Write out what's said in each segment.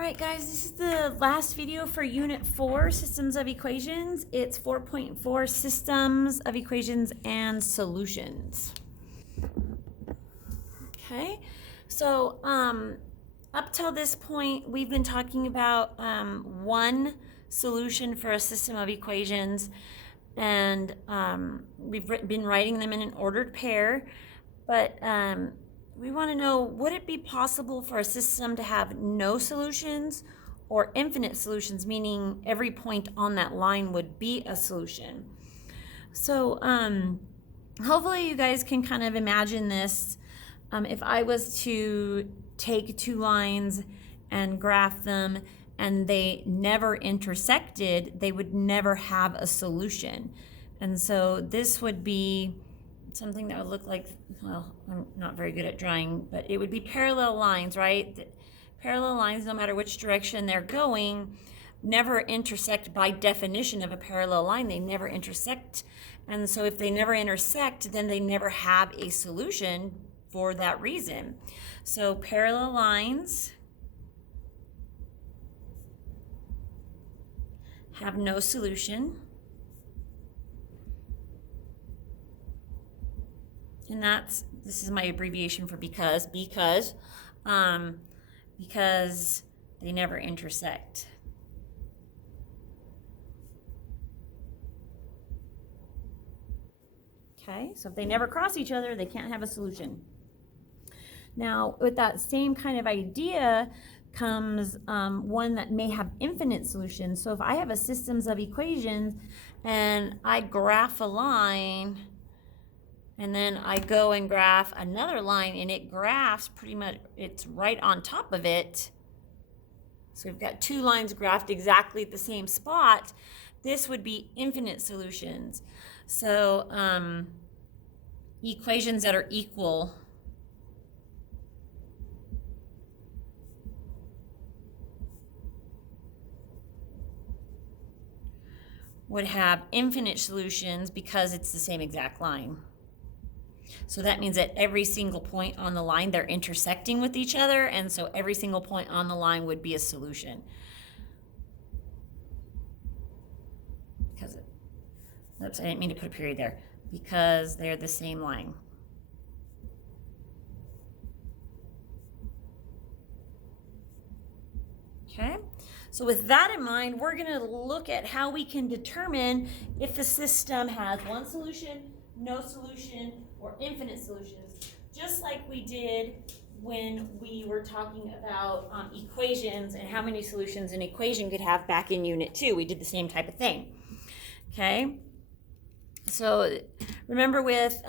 All right, guys, this is the last video for Unit 4, Systems of Equations. It's 4.4, Systems of Equations and Solutions. Okay, so up till this point, we've been talking about one solution for a system of equations, and we've been writing them in an ordered pair, but we want to know, would it be possible for a system to have no solutions or infinite solutions, meaning every point on that line would be a solution? So hopefully you guys can kind of imagine this. If I was to take two lines and graph them and they never intersected, they would never have a solution. And so this would be something that would look like, well, I'm not very good at drawing, but it would be parallel lines, right? Parallel lines, no matter which direction they're going, never intersect by definition of a parallel line. They never intersect. And so if they never intersect, then they never have a solution for that reason. So parallel lines have no solution. And this is my abbreviation for because they never intersect. Okay, so if they never cross each other, they can't have a solution. Now, with that same kind of idea comes one that may have infinite solutions. So if I have a systems of equations and I graph a line, and then I go and graph another line, and it graphs pretty much, it's right on top of it. So we've got two lines graphed exactly at the same spot. This would be infinite solutions. So equations that are equal would have infinite solutions because it's the same exact line. So that means that every single point on the line, they're intersecting with each other, and so every single point on the line would be a solution. Because, oops, I didn't mean to put a period there. Because they're the same line. Okay, so with that in mind, we're going to look at how we can determine if the system has one solution, no solution, or infinite solutions, just like we did when we were talking about equations and how many solutions an equation could have back in Unit 2. We did the same type of thing. Okay, so remember with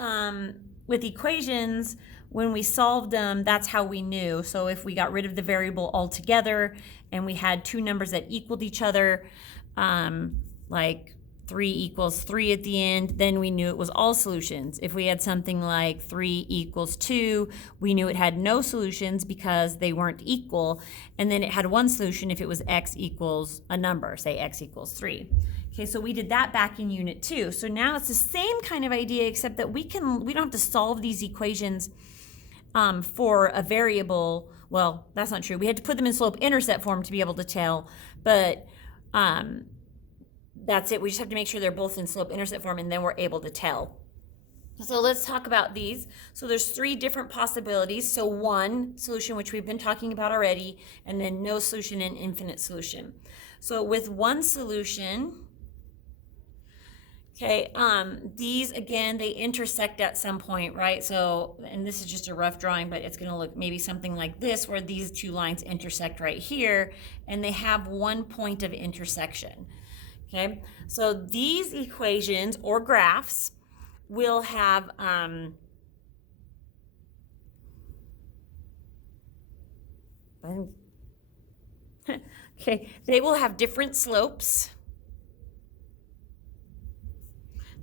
equations, when we solved them, that's how we knew. So if we got rid of the variable altogether and we had two numbers that equaled each other, like 3 equals 3 at the end, then we knew it was all solutions. If we had something like 3 equals 2, we knew it had no solutions because they weren't equal. And then it had one solution if it was x equals a number, say x equals 3. Okay, so we did that back in Unit 2. So now it's the same kind of idea, except that we don't have to solve these equations for a variable. Well, that's not true. We had to put them in slope-intercept form to be able to tell, but that's it. We just have to make sure they're both in slope-intercept form, and then we're able to tell. So let's talk about these. So there's 3 different possibilities. So one solution, which we've been talking about already, and then no solution and infinite solution. So with one solution, okay, these, again, they intersect at some point, right? So, and this is just a rough drawing, but it's going to look maybe something like this, where these two lines intersect right here, and they have one point of intersection. Okay, so these equations or graphs will have okay, they will have different slopes.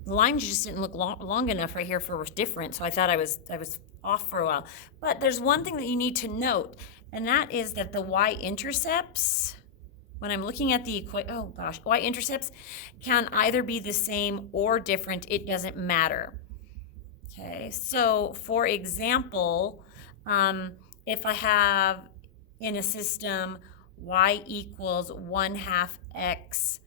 The lines just didn't look long enough right here for different, so I thought I was off for a while. But there's one thing that you need to note, and that is that the y-intercepts, when I'm looking at the y-intercepts can either be the same or different. It doesn't matter. Okay, so for example, if I have in a system y equals 1/2 x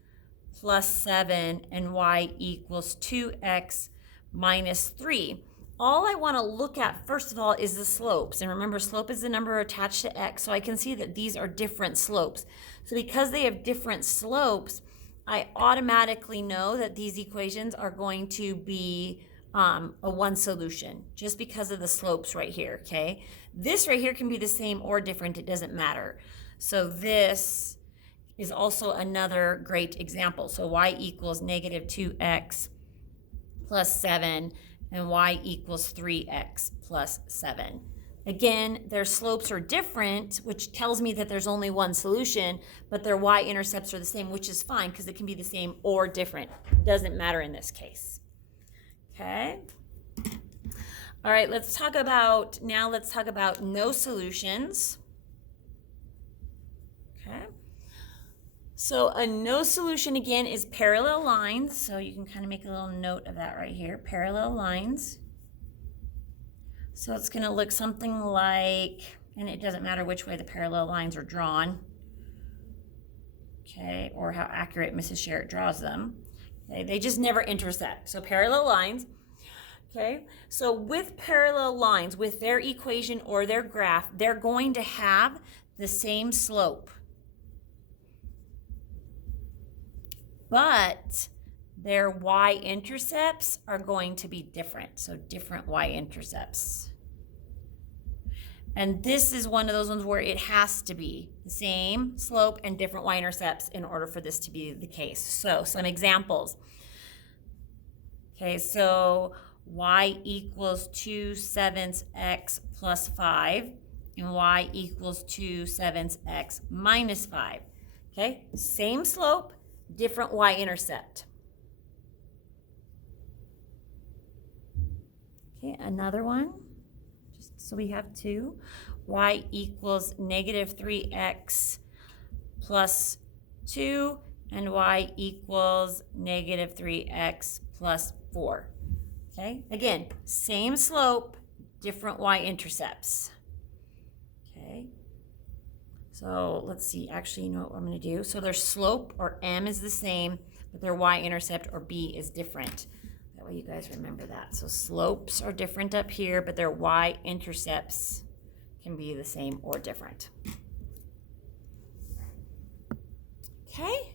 plus 7 and y equals 2x minus 3. All I want to look at first of all is the slopes. And remember, slope is the number attached to x, so I can see that these are different slopes. So because they have different slopes, I automatically know that these equations are going to be a one solution just because of the slopes right here, okay? This right here can be the same or different, it doesn't matter. So this is also another great example. So y equals negative 2x plus 7 and y equals 3x plus 7. Again, their slopes are different, which tells me that there's only one solution, but their y-intercepts are the same, which is fine because it can be the same or different. Doesn't matter in this case. Okay. All right, let's talk about no solutions. Okay. So a no solution again is parallel lines. So you can kind of make a little note of that right here, parallel lines. So it's going to look something like, and it doesn't matter which way the parallel lines are drawn, okay, or how accurate Mrs. Sherritt draws them. Okay, they just never intersect. So parallel lines, okay. So with parallel lines, with their equation or their graph, they're going to have the same slope, but their y-intercepts are going to be different. So different y-intercepts. And this is one of those ones where it has to be the same slope and different y-intercepts in order for this to be the case. So some examples. Okay, so y equals 2/7 x plus 5 and y equals 2/7 x minus 5. Okay, same slope, different y-intercept. Okay, another one. So we have 2, y equals negative 3x plus 2, and y equals negative 3x plus 4. Okay, again, same slope, different y-intercepts. Okay, so let's see, actually, you know what I'm going to do? So their slope, or m, is the same, but their y-intercept, or b, is different. That way you guys remember that. So slopes are different up here, but their y-intercepts can be the same or different. Okay.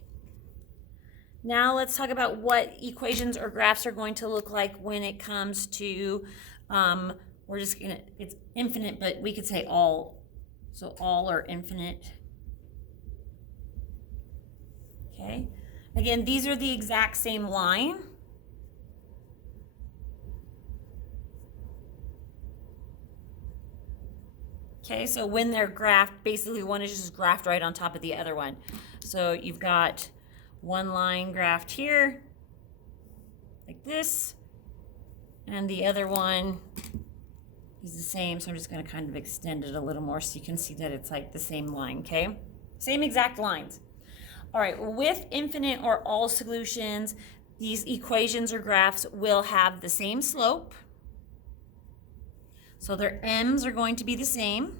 Now let's talk about what equations or graphs are going to look like when it comes to, we're just gonna, it's infinite, but we could say all. So all or infinite. Okay. Again, these are the exact same line. Okay, so when they're graphed, basically one is just graphed right on top of the other one. So you've got one line graphed here, like this, and the other one is the same, so I'm just going to kind of extend it a little more so you can see that it's like the same line, okay? Same exact lines. All right, with infinite or all solutions, these equations or graphs will have the same slope. So their m's are going to be the same,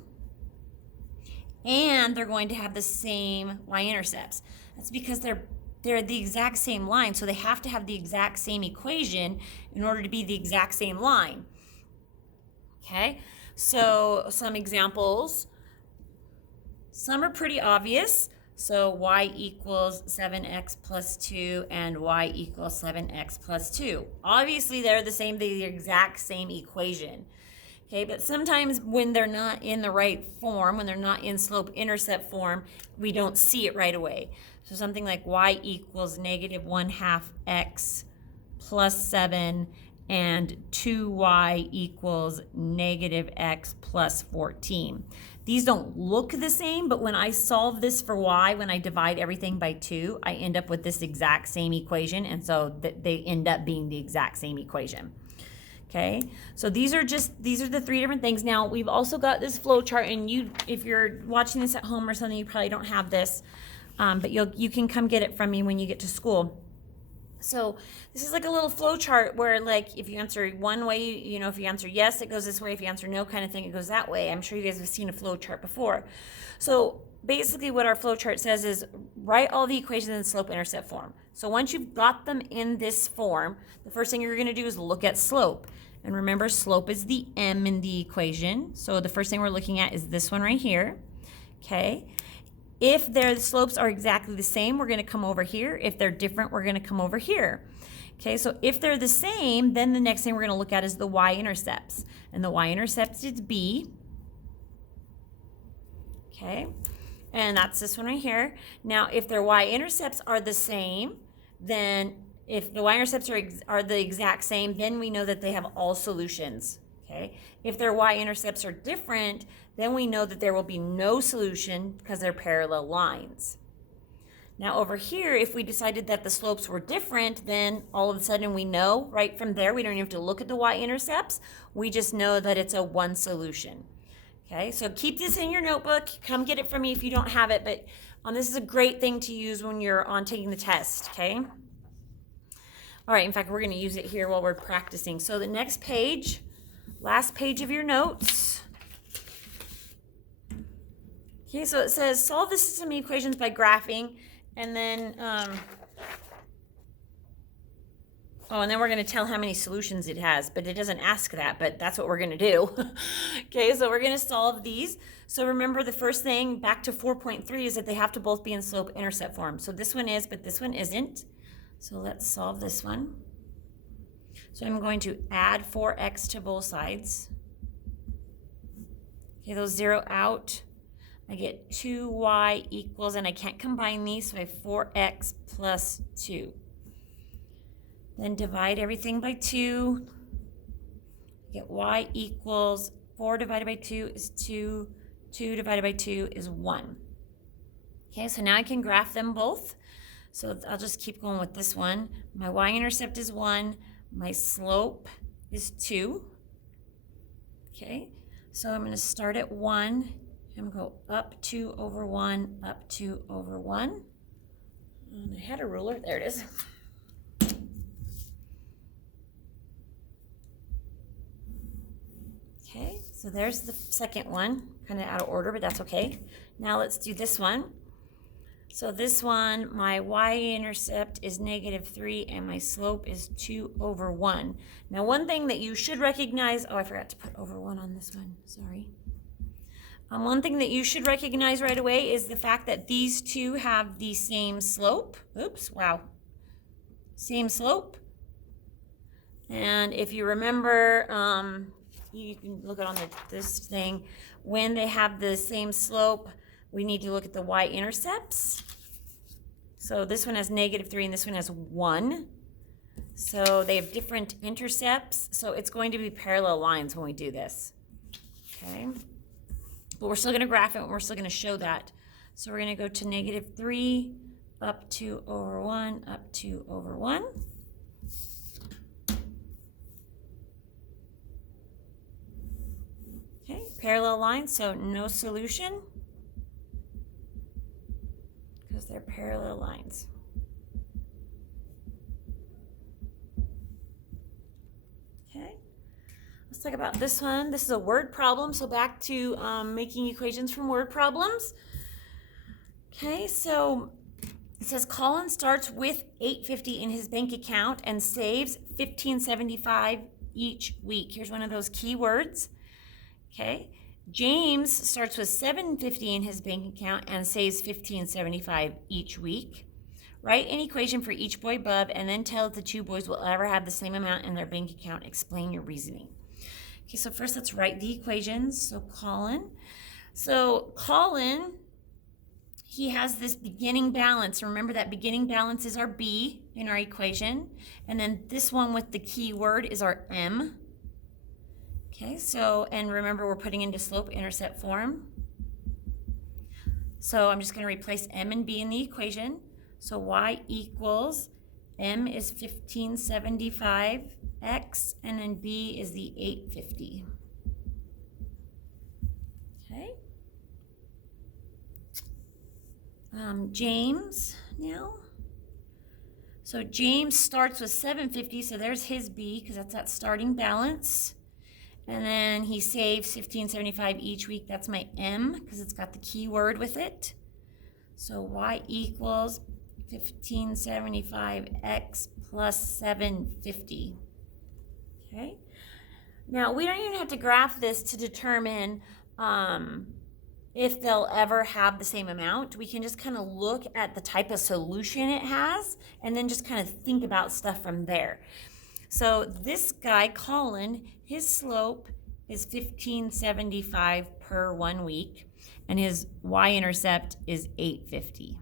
and they're going to have the same y-intercepts. That's because they're the exact same line, so they have to have the exact same equation in order to be the exact same line. Okay, so some examples. Some are pretty obvious. So y equals 7x plus 2 and y equals 7x plus 2. Obviously, they're the exact same equation. Okay, but sometimes when they're not in the right form, when they're not in slope-intercept form, we don't see it right away. So something like y equals negative 1/2 x plus 7 and 2y equals negative x plus 14. These don't look the same, but when I solve this for y, when I divide everything by 2, I end up with this exact same equation, and so they end up being the exact same equation. Okay, so these are the 3 different things. Now we've also got this flow chart, and if you're watching this at home or something, you probably don't have this, but you can come get it from me when you get to school. So this is like a little flow chart where, like, if you answer one way, you know, if you answer yes, it goes this way. If you answer no, kind of thing, it goes that way. I'm sure you guys have seen a flow chart before. So basically what our flow chart says is write all the equations in slope-intercept form. So once you've got them in this form, the first thing you're going to do is look at slope. And remember, slope is the m in the equation. So the first thing we're looking at is this one right here. Okay. If their slopes are exactly the same, we're going to come over here. If they're different, we're going to come over here. Okay, so if they're the same, then the next thing we're going to look at is the y-intercepts. And the y-intercept is b. Okay, and that's this one right here. Now, if their y-intercepts are the same, then if the y-intercepts are the exact same, then we know that they have all solutions. Okay, if their y-intercepts are different, then we know that there will be no solution because they're parallel lines. Now over here, if we decided that the slopes were different, then all of a sudden we know right from there, we don't even have to look at the y-intercepts. We just know that it's a one solution. Okay, so keep this in your notebook. Come get it from me if you don't have it, but this is a great thing to use when you're on taking the test, okay? All right, in fact, we're gonna use it here while we're practicing. So the next page, last page of your notes. Okay, so it says solve the system equations by graphing, and then, and then we're going to tell how many solutions it has, but it doesn't ask that, but that's what we're going to do. Okay, so we're going to solve these. So remember, the first thing back to 4.3 is that they have to both be in slope-intercept form. So this one is, but this one isn't. So let's solve this one. So I'm going to add 4x to both sides. Okay, those zero out. I get 2y equals, and I can't combine these, so I have 4x plus 2. Then divide everything by 2. I get y equals 4 divided by 2 is 2. 2 divided by 2 is 1. Okay, so now I can graph them both. So I'll just keep going with this one. My y-intercept is 1. My slope is 2. Okay, so I'm going to start at 1. I'm going to go up 2 over 1, up 2 over 1. And I had a ruler. There it is. Okay, so there's the second one. Kind of out of order, but that's okay. Now let's do this one. So this one, my y-intercept is -3 and my slope is 2 over 1. Now one thing that you should recognize, I forgot to put over 1 on this one, sorry. One thing that you should recognize right away is the fact that these two have the same slope. Oops, wow. Same slope. And if you remember, you can look at on this thing, when they have the same slope, we need to look at the y-intercepts. So this one has -3 and this one has 1. So they have different intercepts. So it's going to be parallel lines when we do this. Okay. But we're still going to graph it and we're still going to show that. So we're going to go to -3, up 2 over 1, up 2 over 1. Okay, parallel lines, so no solution because they're parallel lines. Okay. Let's talk about this one. This is a word problem, so back to making equations from word problems. Okay, so it says Colin starts with $8.50 in his bank account and saves $15.75 each week. Here's one of those key words. Okay, James starts with $7.50 in his bank account and saves $15.75 each week. Write an equation for each boy above and then tell if the two boys will ever have the same amount in their bank account. Explain your reasoning. Okay, so first let's write the equations. So Colin, he has this beginning balance. Remember that beginning balance is our B in our equation. And then this one with the key word is our M. Okay, so, and remember we're putting into slope-intercept form. So I'm just going to replace M and B in the equation. So y equals, M is 1575x, and then B is the 850. Okay. James now. So James starts with 750, so there's his B because that's that starting balance. And then he saves 1575 each week. That's my M because it's got the keyword with it. So Y equals 1575X plus 750. Okay. Now, we don't even have to graph this to determine if they'll ever have the same amount. We can just kind of look at the type of solution it has and then just kind of think about stuff from there. So this guy, Colin, his slope is 1575 per 1 week, and his y-intercept is 850.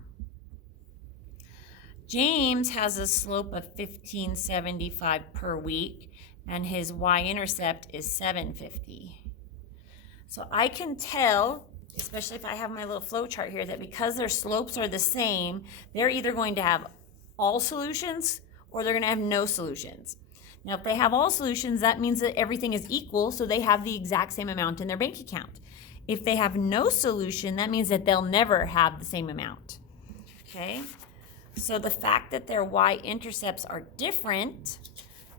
James has a slope of 1575 per week, and his y-intercept is 750. So I can tell, especially if I have my little flow chart here, that because their slopes are the same, they're either going to have all solutions or they're going to have no solutions. Now, if they have all solutions, that means that everything is equal, so they have the exact same amount in their bank account. If they have no solution, that means that they'll never have the same amount. Okay? So the fact that their y-intercepts are different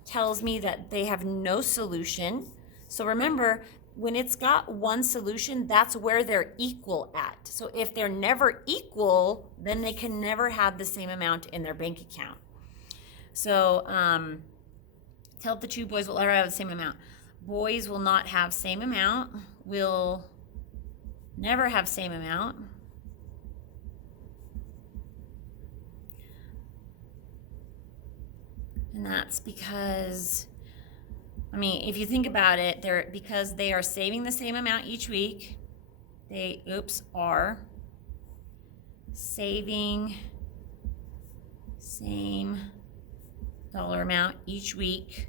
tells me that they have no solution. So remember, when it's got one solution, that's where they're equal at. So if they're never equal, then they can never have the same amount in their bank account. So tell the two boys will ever have the same amount. Boys will not have same amount, will never have same amount. And that's because, I mean, if you think about it, because they are saving the same amount each week, they are saving same dollar amount each week,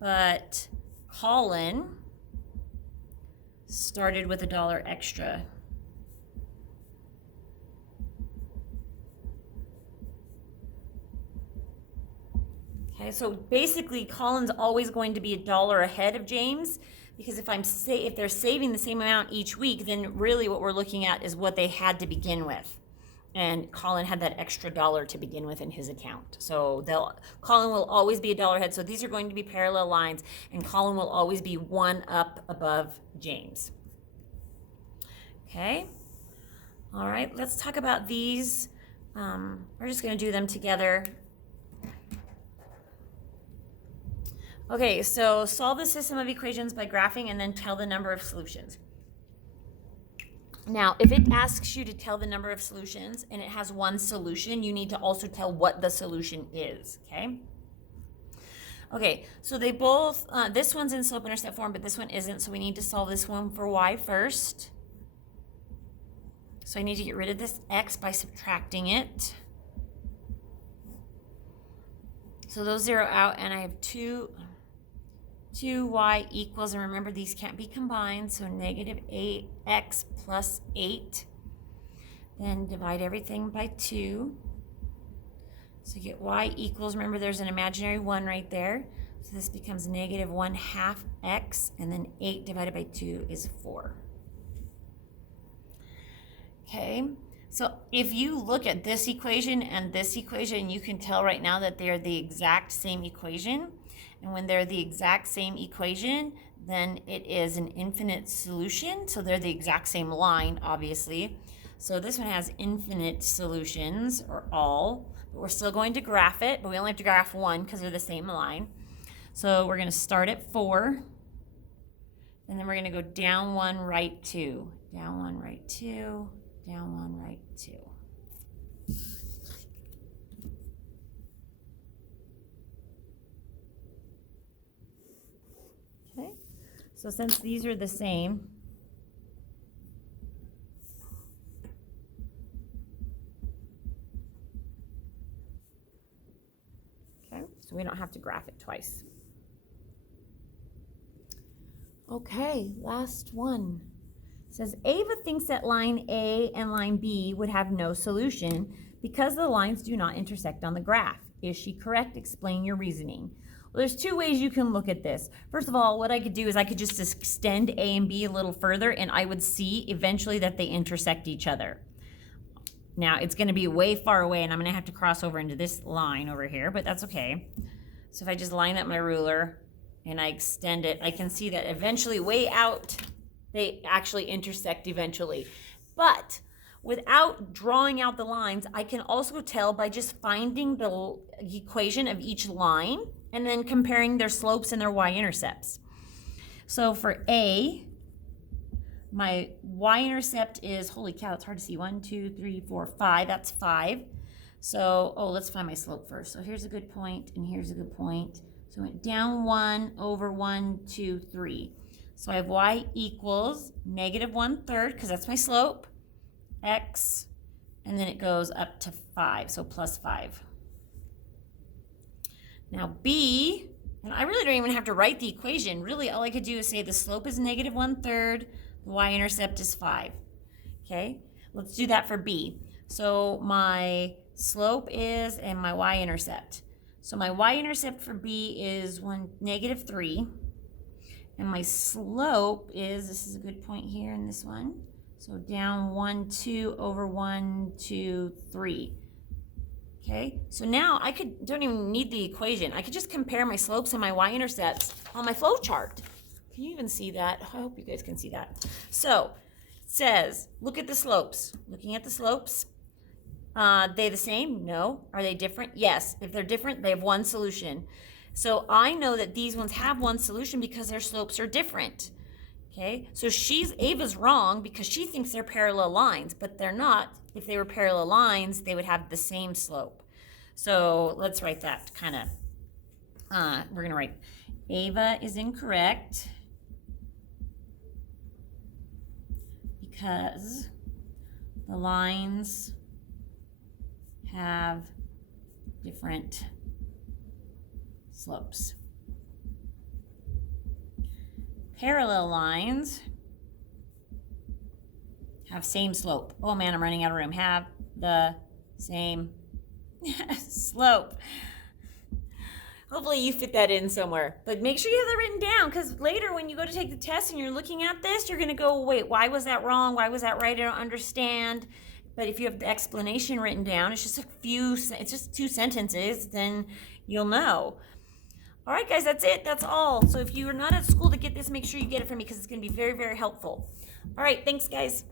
but Colin started with $1 extra. Okay, so basically Colin's always going to be $1 ahead of James, because if they're saving the same amount each week, then really what we're looking at is what they had to begin with. And Colin had that extra $1 to begin with in his account. So Colin will always be $1 ahead. So these are going to be parallel lines, and Colin will always be one up above James. Okay. All right, let's talk about these. We're just going to do them together. Okay, so solve the system of equations by graphing and then tell the number of solutions. Now, if it asks you to tell the number of solutions and it has one solution, you need to also tell what the solution is, okay? Okay, so they both, this one's in slope-intercept form, but this one isn't, so we need to solve this one for y first. So I need to get rid of this x by subtracting it. So those zero out, and I have 2y equals, and remember these can't be combined, so negative 8x plus 8. Then divide everything by 2. So you get y equals, remember there's an imaginary 1 right there. So this becomes negative 1/2 x, and then 8 divided by 2 is 4. Okay, so if you look at this equation and this equation, you can tell right now that they're the exact same equation. And when they're the exact same equation, then it is an infinite solution. So they're the exact same line, obviously. So this one has infinite solutions, or all. But we're still going to graph it, but we only have to graph one because they're the same line. So we're going to start at 4. And then we're going to go down 1, right 2. Down 1, right 2. Down 1, right 2. Okay, so since these are the same, okay, so we don't have to graph it twice. Okay, last one. It says Ava thinks that line A and line B would have no solution because the lines do not intersect on the graph. Is she correct? Explain your reasoning. Well, there's two ways you can look at this. First of all, what I could do is I could just extend A and B a little further, and I would see eventually that they intersect each other. Now it's going to be way far away, and I'm going to have to cross over into this line over here, but that's okay. So if I just line up my ruler and I extend it, I can see that eventually way out, they actually intersect eventually. But without drawing out the lines, I can also tell by just finding the equation of each line and then comparing their slopes and their y-intercepts. So for A, my y-intercept is, holy cow, it's hard to see, 1, 2, 3, 4, 5, that's 5. So, let's find my slope first. So here's a good point, and here's a good point. So I went down 1 over 1, 2, 3. So I have y equals negative 1/3, because that's my slope, x, and then it goes up to 5, so plus 5. Now B, and I really don't even have to write the equation. Really, all I could do is say the slope is negative 1/3, the y-intercept is 5. Okay, let's do that for B. So my slope is, and my y-intercept. So my y-intercept for B is negative 3. And my slope is, this is a good point here in this one. So down 1, 2 over 1, 2, 3. Okay, so now I don't even need the equation. I could just compare my slopes and my y-intercepts on my flow chart. Can you even see that? I hope you guys can see that. So it says, look at the slopes. Looking at the slopes, they the same? No. Are they different? Yes. If they're different, they have one solution. So I know that these ones have one solution because their slopes are different. Okay, so Ava's wrong because she thinks they're parallel lines, but they're not. If they were parallel lines, they would have the same slope. So let's write that kind of, we're going to write Ava is incorrect because the lines have different slopes. Parallel lines have same slope. Oh man, I'm running out of room. Have the same slope. Hopefully you fit that in somewhere. But make sure you have that written down, because later when you go to take the test and you're looking at this, you're going to go, wait, why was that wrong? Why was that right? I don't understand. But if you have the explanation written down, it's just 2 sentences, then you'll know. All right, guys, that's it. That's all. So if you're not at school to get this, make sure you get it from me because it's going to be very, very helpful. All right, thanks, guys.